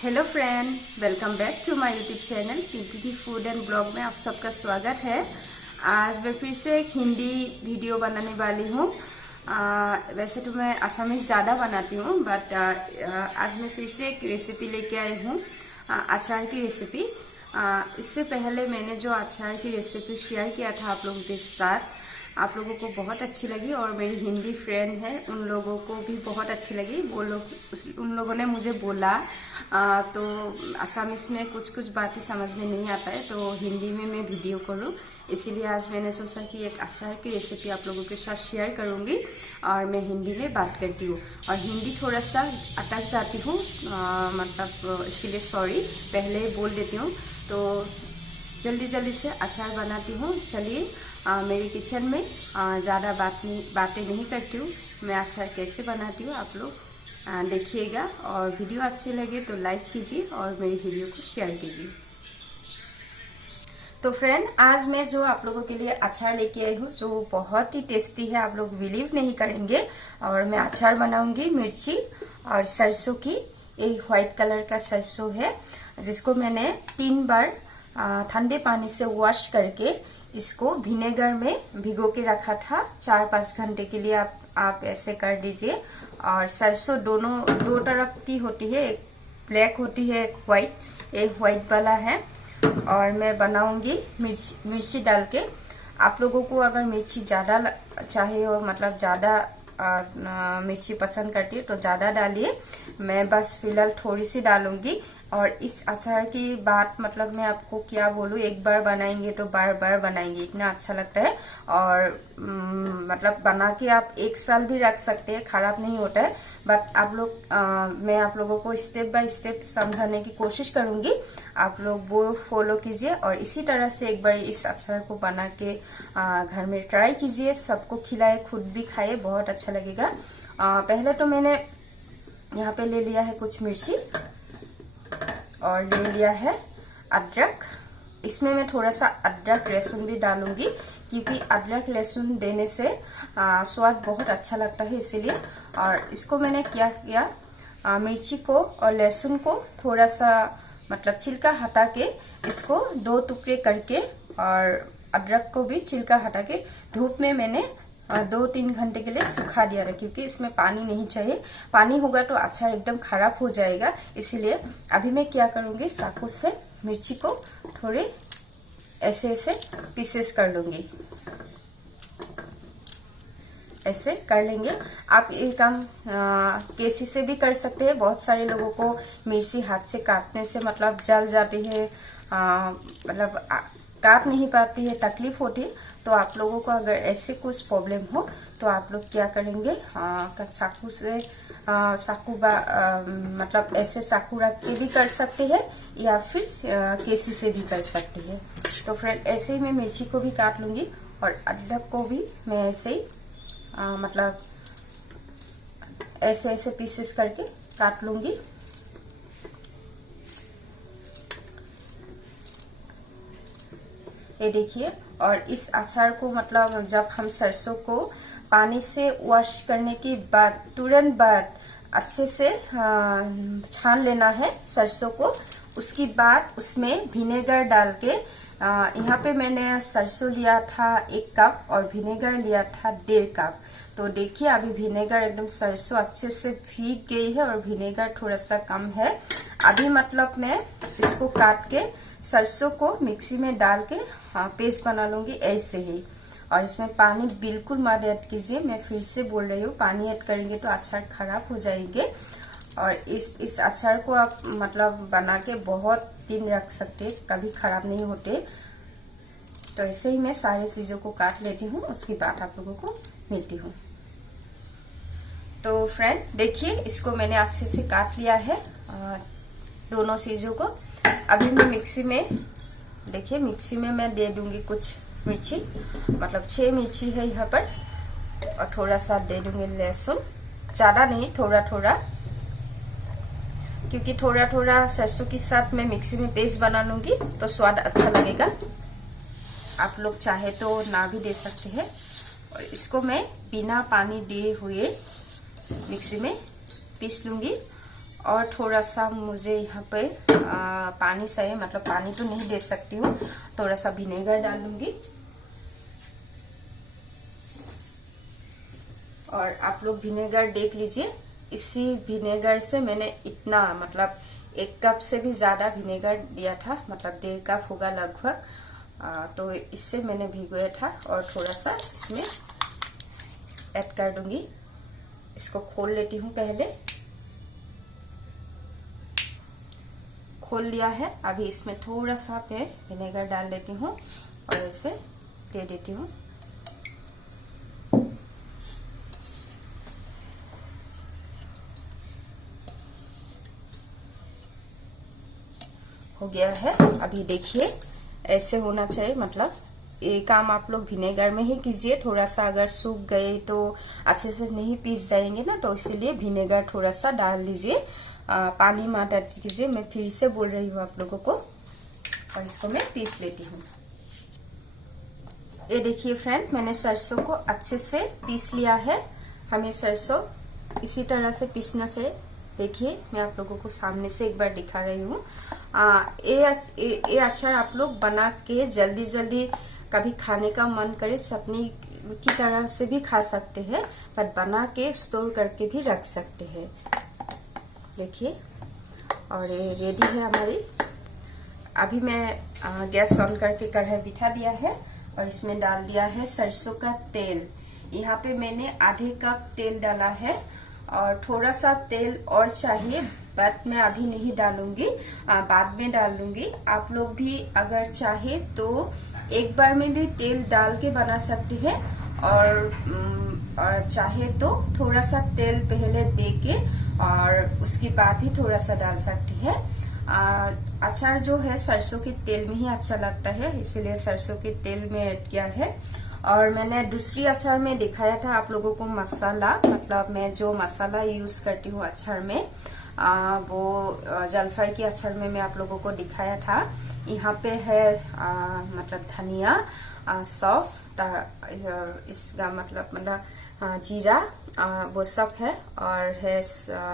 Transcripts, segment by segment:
Hello friend, welcome back to my YouTube channel Pinky की food and blog में आप सबका स्वागत है। आज मैं फिर से एक हिंदी वीडियो बनाने वाली हूँ। वैसे तो मैं असमीज ज़्यादा बनाती हूँ, बट आज मैं फिर से एक रेसिपी लेके आई हूँ, अचार की रेसिपी। इससे पहले मैंने जो अचार की रेसिपी शेयर किया था आप लोगों के साथ, आप लोगों को बहुत अच्छी लगी और मेरी हिंदी फ्रेंड है उन लोगों को भी बहुत अच्छी लगी। वो लोग उन लोगों ने मुझे बोला तो असमीज में कुछ कुछ बातें समझ में नहीं आता है, तो हिंदी में मैं वीडियो करूँ, इसीलिए आज मैंने सोचा कि एक अचार की रेसिपी आप लोगों के साथ शेयर करूँगी और मैं हिंदी में बात करती हूँ। और हिंदी थोड़ा सा अटक जाती हूँ, मतलब इसके लिए सॉरी, पहले बोल देती हूँ। तो जल्दी जल्दी से अचार बनाती हूँ। चलिए मेरी किचन में ज़्यादा बातें नहीं करती हूँ, मैं अचार कैसे बनाती हूँ आप लोग देखिएगा। और वीडियो अच्छे लगे तो लाइक कीजिए और मेरी वीडियो को शेयर कीजिए। तो फ्रेंड, आज मैं जो आप लोगों के लिए अचार लेके आई हूँ जो बहुत ही टेस्टी है, आप लोग बिलीव नहीं करेंगे। और मैं अचार बनाऊंगी मिर्ची और सरसों की। ये व्हाइट कलर का सरसों है जिसको मैंने 3 बार ठंडे पानी से वॉश करके इसको विनेगर में भिगो के रखा था 4-5 घंटे के लिए। आप ऐसे कर दीजिए। और सरसों दो तरफ की होती है, एक ब्लैक होती है, एक व्हाइट वाला है। और मैं बनाऊंगी मिर्ची डाल के। आप लोगों को अगर मिर्ची ज्यादा चाहे और मतलब ज्यादा मिर्ची पसंद करती है तो ज्यादा डालिए। मैं बस फिलहाल थोड़ी सी डालूंगी। और इस अचार की बात मतलब मैं आपको क्या बोलूँ, एक बार बनाएंगे तो बार बार बनाएंगे, इतना अच्छा लगता है। और मतलब बना के आप 1 साल भी रख सकते हैं, खराब नहीं होता है। बट आप लोग मैं आप लोगों को स्टेप बाय स्टेप समझाने की कोशिश करूंगी, आप लोग वो फॉलो कीजिए। और इसी तरह से एक बार इस अचार को बना के घर में ट्राई कीजिए, सबको खिलाए, खुद भी खाए, बहुत अच्छा लगेगा। पहले तो मैंने यहाँ पे ले लिया है कुछ मिर्ची और ले लिया है अदरक। इसमें मैं थोड़ा सा अदरक लहसुन भी डालूंगी क्योंकि अदरक लहसुन देने से स्वाद बहुत अच्छा लगता है, इसीलिए। और इसको मैंने क्या किया, मिर्ची को और लहसुन को थोड़ा सा मतलब छिलका हटा के इसको 2 टुकड़े करके, और अदरक को भी छिलका हटा के धूप में मैंने 2-3 घंटे के लिए सुखा दिया था, क्योंकि इसमें पानी नहीं चाहिए। पानी होगा तो अचार एकदम खराब हो जाएगा, इसीलिए। अभी मैं क्या करूंगी, चाकू से मिर्ची को थोड़े ऐसे ऐसे पीसेस कर लूंगी, ऐसे कर लेंगे। आप ये काम कैंची से भी कर सकते हैं। बहुत सारे लोगों को मिर्ची हाथ से काटने से मतलब जल जाती है, मतलब काट नहीं पाती है, तकलीफ होती है। तो आप लोगों को अगर ऐसे कुछ प्रॉब्लम हो तो आप लोग क्या करेंगे, चाकू से मतलब ऐसे चाकू रख के भी कर सकते हैं या फिर केसी से भी कर सकते हैं। तो फ्रेंड, ऐसे ही मैं मिर्ची को भी काट लूंगी और अदरक को भी मैं ऐसे ही मतलब ऐसे ऐसे पीसेस करके काट लूंगी। ये देखिए। और इस अचार को मतलब जब हम सरसों को पानी से वॉश करने के बाद तुरंत बाद अच्छे से छान लेना है सरसों को। उसके बाद उसमें विनेगर डाल के, यहाँ पे मैंने सरसों लिया था 1 कप और विनेगर लिया था 1.5 कप। तो देखिए अभी विनेगर एकदम सरसों अच्छे से भीग गई है और विनेगर थोड़ा सा कम है। अभी मतलब मैं इसको काट के सरसों को मिक्सी में डाल के पेस्ट बना लूंगी ऐसे ही। और इसमें पानी बिल्कुल मत ऐड कीजिए, मैं फिर से बोल रही हूँ, पानी ऐड करेंगे तो अचार खराब हो जाएंगे। और इस अचार को आप मतलब बना के बहुत दिन रख सकते हैं, कभी खराब नहीं होते। तो ऐसे ही मैं सारी चीजों को काट लेती हूँ, उसके बाद आप लोगों को मिलती हूँ। तो फ्रेंड देखिए, इसको मैंने अच्छे से काट लिया है दोनों चीजों को। अभी मैं मिक्सी में, देखिए मिक्सी में मैं दे दूंगी कुछ मिर्ची, मतलब 6 मिर्ची है यहाँ पर। और थोड़ा सा दे दूंगी लहसुन, ज्यादा नहीं, थोड़ा थोड़ा, क्योंकि थोड़ा थोड़ा सरसों के साथ मैं मिक्सी में पेस्ट बना लूंगी तो स्वाद अच्छा लगेगा। आप लोग चाहे तो ना भी दे सकते हैं। और इसको मैं बिना पानी दिए हुए मिक्सी में पीस लूंगी। और थोड़ा सा मुझे यहाँ पे पानी चाहिए, मतलब पानी तो नहीं दे सकती हूँ, थोड़ा सा विनेगर डालूंगी। और आप लोग विनेगर देख लीजिए, इसी विनेगर से मैंने इतना मतलब 1 कप से भी ज्यादा विनेगर दिया था, मतलब 1.5 कप होगा लगभग। तो इससे मैंने भिगोया था। और थोड़ा सा इसमें ऐड कर दूंगी। इसको खोल लेती हूँ, पहले खोल लिया है। अभी इसमें थोड़ा सा मैं विनेगर डाल लेती हूँ और इसे दे देती हूँ। हो गया है। अभी देखिए ऐसे होना चाहिए, मतलब ये काम आप लोग विनेगर में ही कीजिए। थोड़ा सा अगर सूख गए तो अच्छे से नहीं पीस जाएंगे ना, तो इसीलिए विनेगर थोड़ा सा डाल लीजिए, पानी मत ऐड कीजिए। मैं फिर से बोल रही हूँ आप लोगों को। और इसको मैं पीस लेती हूँ। ये देखिए फ्रेंड, मैंने सरसों को अच्छे से पीस लिया है। हमें सरसों इसी तरह से पीसना चाहिए। देखिए मैं आप लोगों को सामने से एक बार दिखा रही हूँ। ये अचार आप लोग बना के जल्दी जल्दी कभी खाने का मन करे, चटनी की तरह से भी खा सकते हैं, पर बना के स्टोर करके भी रख सकते हैं। देखिए, और ये रेडी है हमारी। अभी मैं गैस ऑन करके कढ़ाई बिठा दिया है और इसमें डाल दिया है सरसों का तेल। यहाँ पे मैंने आधे कप तेल डाला है और थोड़ा सा तेल और चाहिए, बट मैं अभी नहीं डालूंगी, बाद में डाल लूंगी। आप लोग भी अगर चाहे तो एक बार में भी तेल डाल के बना सकती है, और चाहे तो थोड़ा सा तेल पहले दे के और उसके बाद भी थोड़ा सा डाल सकती है। अचार जो है सरसों के तेल में ही अच्छा लगता है, इसीलिए सरसों के तेल में ऐड किया है। और मैंने दूसरी अचार में दिखाया था आप लोगों को मसाला, मतलब मैं जो मसाला यूज करती हूँ अचार में, वो जलफाई के अचार में मैं आप लोगों को दिखाया था। यहाँ पे है मतलब धनिया, सौंफ, इसका मतलब जीरा, वो सब है। और है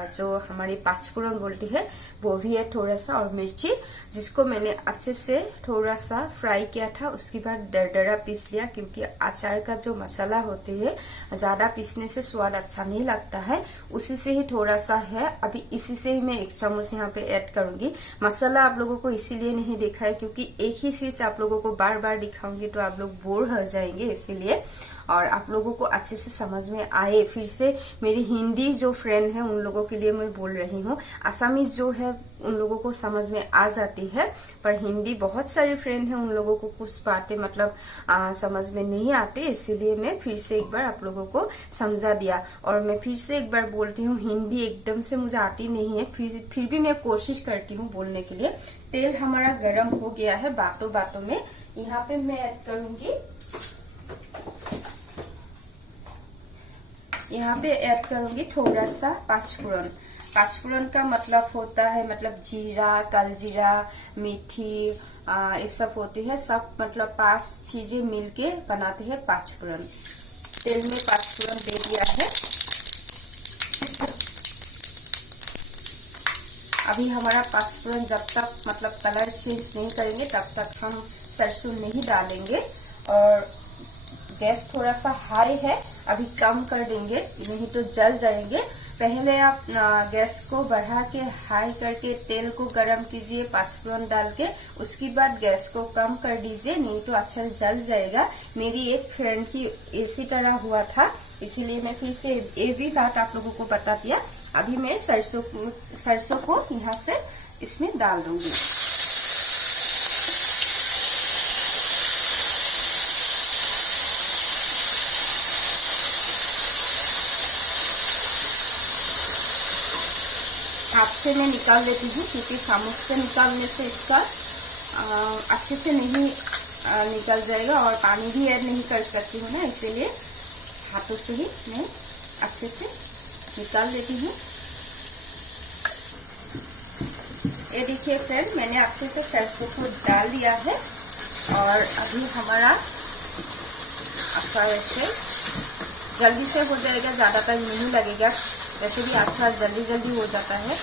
जो हमारी पाँचफोरन बोलती है वो भी है थोड़ा सा, और मिर्ची, जिसको मैंने अच्छे से थोड़ा सा फ्राई किया था। उसके बाद दरदरा पीस लिया, क्योंकि अचार का जो मसाला होती है ज्यादा पीसने से स्वाद अच्छा नहीं लगता है। उसी से ही थोड़ा सा है, अभी इसी से ही मैं 1 चम्मच यहाँ पे ऐड करूंगी। मसाला आप लोगों को इसीलिए नहीं दिखा है क्योंकि एक ही चीज आप लोगों को बार बार दिखाऊंगी तो आप लोग बोर हो जाएंगे, इसीलिए। और आप लोगों को अच्छे से समझ में आए, फिर से मेरी हिंदी जो फ्रेंड है उन लोगों के लिए मैं बोल रही हूँ। आसामीज जो है उन लोगों को समझ में आ जाती है, पर हिंदी बहुत सारे फ्रेंड हैं, उन लोगों को कुछ बातें मतलब समझ में नहीं आते, इसीलिए मैं फिर से एक बार आप लोगों को समझा दिया। और मैं फिर से एक बार बोलती हूँ, हिंदी एकदम से मुझे आती नहीं है, फिर भी मैं कोशिश करती हूँ बोलने के लिए। तेल हमारा गर्म हो गया है बातों बातों में। यहाँ पे मैं ऐड करूंगी, यहाँ पे ऐड करूंगी थोड़ा सा पाँचफोरन। पाँचफोरन का मतलब होता है मतलब जीरा, कलजीरा, मीठी, ये सब होती है, सब मतलब 5 चीजें मिलके बनाते हैं पाँचफोरन। तेल में पाँचफोरन दे दिया है। अभी हमारा पाँचफोरन जब तक मतलब कलर चेंज नहीं करेंगे तब तक हम सरसों नहीं डालेंगे। और गैस थोड़ा सा हाई है, अभी कम कर देंगे, नहीं तो जल जाएंगे। पहले आप गैस को बढ़ा के हाई करके तेल को गरम कीजिए पाँचफोरन डाल के, उसके बाद गैस को कम कर दीजिए, नहीं तो अच्छा जल जाएगा। मेरी एक फ्रेंड की इसी तरह हुआ था, इसीलिए मैं फिर से ये भी बात आप लोगों को बता दिया। अभी मैं सरसों को यहाँ से इसमें डाल दूंगी। हाथ से मैं निकाल लेती हूँ, क्योंकि सामुस से निकालने से इसका अच्छे से नहीं निकल जाएगा, और पानी भी ऐड नहीं कर सकती हूँ ना, इसीलिए हाथों से ही मैं अच्छे से निकाल लेती हूँ। ये देखिए फ्रेंड, मैंने अच्छे से सरसों को डाल दिया है, और अभी हमारा अचार ऐसे जल्दी से हो जाएगा, ज्यादा टाइम नहीं लगेगा। वैसे भी अचार जल्दी जल्दी हो जाता है।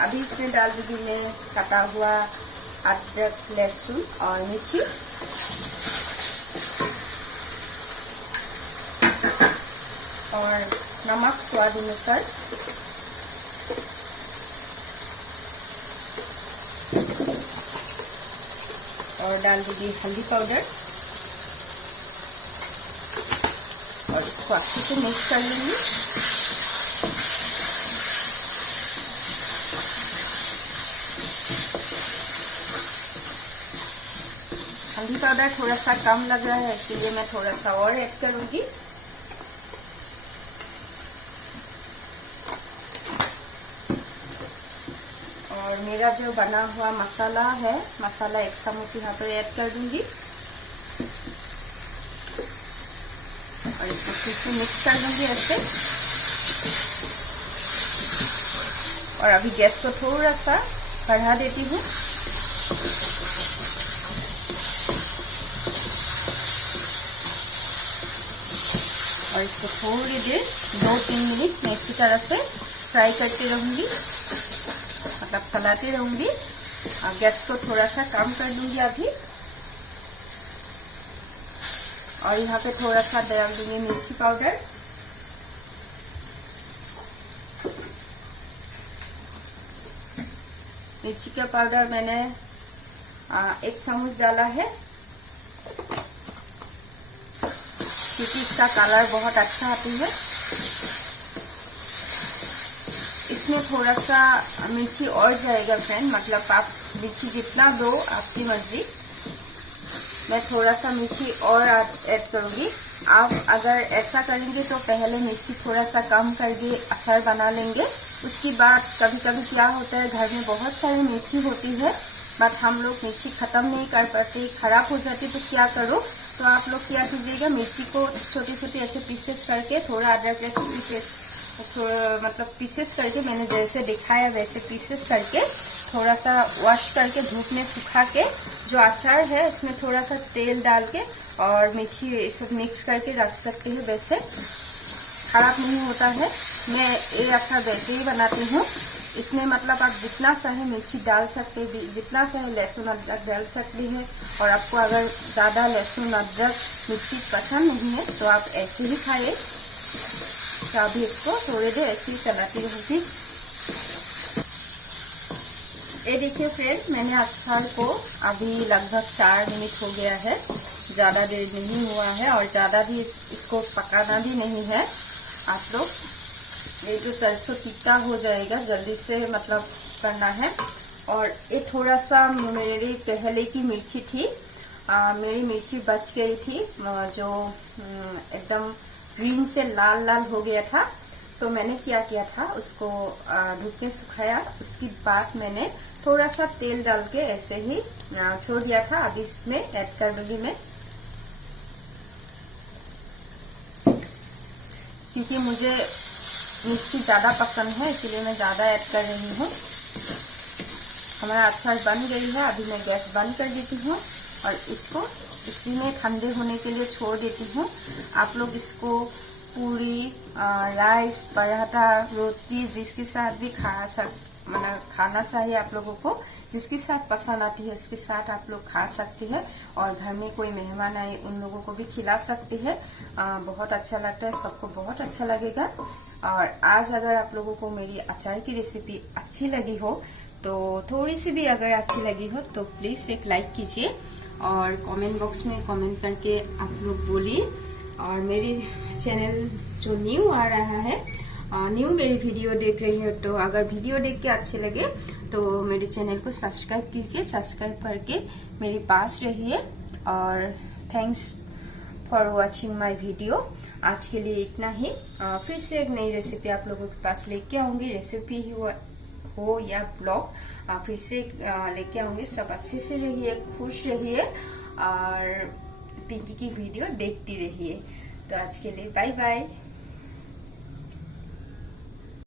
अभी इसमें डाल दूंगी मैं कटा हुआ अदरक, लहसुन और मिर्ची। और नमक स्वाद अनुसार। और डाल दूंगी हल्दी पाउडर और इसको अच्छे से मिक्स कर लूंगी। हल्दी पाउडर थोड़ा सा कम लग रहा है, इसलिए मैं थोड़ा सा और ऐड करूंगी। और मेरा जो बना हुआ मसाला है, मसाला 1 चम्मच यहाँ पर ऐड कर दूंगी और इसको फिर से मिक्स कर दूंगी ऐसे। और अभी गैस को थोड़ा सा बढ़ा देती हूँ। और इसको थोड़ी देर 2-3 मिनट मैं इसी तरह से फ्राई करती रहूंगी, मतलब चलाती रहूंगी। गैस को थोड़ा सा कम कर दूंगी अभी। और यहाँ पे थोड़ा सा डाल दूंगी मिर्ची पाउडर। मिर्ची का पाउडर मैंने 1 चम्मच डाला है, क्योंकि इसका कलर बहुत अच्छा आती है। इसमें थोड़ा सा मिर्ची और जाएगा फ्रेंड, मतलब आप मिर्ची जितना दो आपकी मर्जी। मैं थोड़ा सा मिर्ची और ऐड करूंगी। आप अगर ऐसा करेंगे तो पहले मिर्ची थोड़ा सा कम करके अचार बना लेंगे। उसके बाद कभी कभी क्या होता है, घर में बहुत सारी मिर्ची होती है बट हम लोग मिर्ची खत्म नहीं कर पाते, खराब हो जाती। तो क्या करो, तो आप लोग क्या कीजिएगा, मिर्ची को छोटी छोटी ऐसे पीसेस करके, थोड़ा अदरक लहसुन पीसेस, मतलब पीसेस करके मैंने जैसे दिखाया वैसे पीसेस करके थोड़ा सा वॉश करके धूप में सुखा के जो अचार है इसमें थोड़ा सा तेल डाल के और मिर्ची ये सब मिक्स करके रख सकते हैं। वैसे खराब नहीं होता है। मैं ये अचार वैसे ही बनाती हूँ। इसमें मतलब आप जितना चाहे मिर्ची डाल सकते हैं, जितना चाहे लहसुन अदरक डाल सकते हैं। और आपको अगर ज़्यादा लहसुन अदरक मिर्ची पसंद नहीं है तो आप ऐसे ही खाइए। तो अभी इसको थोड़ी देर ऐसे ही चलाती रहूँगी। ये देखिए फ्रेंड, मैंने अचार को अभी लगभग 4 मिनट हो गया है, ज़्यादा देर नहीं हुआ है और ज़्यादा भी इसको पकाना भी नहीं है। आप लोग ये जो सरसों तीता हो जाएगा जल्दी से मतलब करना है। और ये थोड़ा सा मेरी पहले की मिर्ची थी, मेरी मिर्ची बच गई थी, जो एकदम ग्रीन से लाल लाल हो गया था। तो मैंने क्या किया था, उसको धूप में सुखाया। उसके बाद मैंने थोड़ा सा तेल डाल के ऐसे ही छोड़ दिया था। अभी इसमें ऐड कर दूंगी मैं, क्योंकि मुझे मिर्ची ज़्यादा पसंद है इसीलिए मैं ज़्यादा ऐड कर रही हूँ। हमारा अचार बन गई है। अभी मैं गैस बंद कर देती हूँ और इसको इसी में ठंडे होने के लिए छोड़ देती हूँ। आप लोग इसको पूरी, राइस, पराठा, रोटी जिसके साथ भी खाना चाहिए आप लोगों को, जिसके साथ पसंद आती है उसके साथ आप लोग खा सकते हैं। और घर में कोई मेहमान आए उन लोगों को भी खिला सकते हैं। बहुत अच्छा लगता है, सबको बहुत अच्छा लगेगा। और आज अगर आप लोगों को मेरी अचार की रेसिपी अच्छी लगी हो, तो थोड़ी सी भी अगर अच्छी लगी हो तो प्लीज एक लाइक कीजिए और कमेंट बॉक्स में कमेंट करके आप लोग बोलिए। और मेरी चैनल जो न्यू आ रहा है, न्यू मेरी वीडियो देख रही है, तो अगर वीडियो देख के अच्छे लगे तो मेरे चैनल को सब्सक्राइब कीजिए। सब्सक्राइब करके मेरे पास रहिए। और thanks for watching my video. आज के लिए इतना ही। फिर से एक नई रेसिपी आप लोगों के पास लेके आऊंगी। रेसिपी ही हो या ब्लॉग, फिर से लेके आऊंगी। सब अच्छे से रहिए, खुश रहिए और पिंकी की वीडियो देखती रहिए। तो आज के लिए बाय बाय।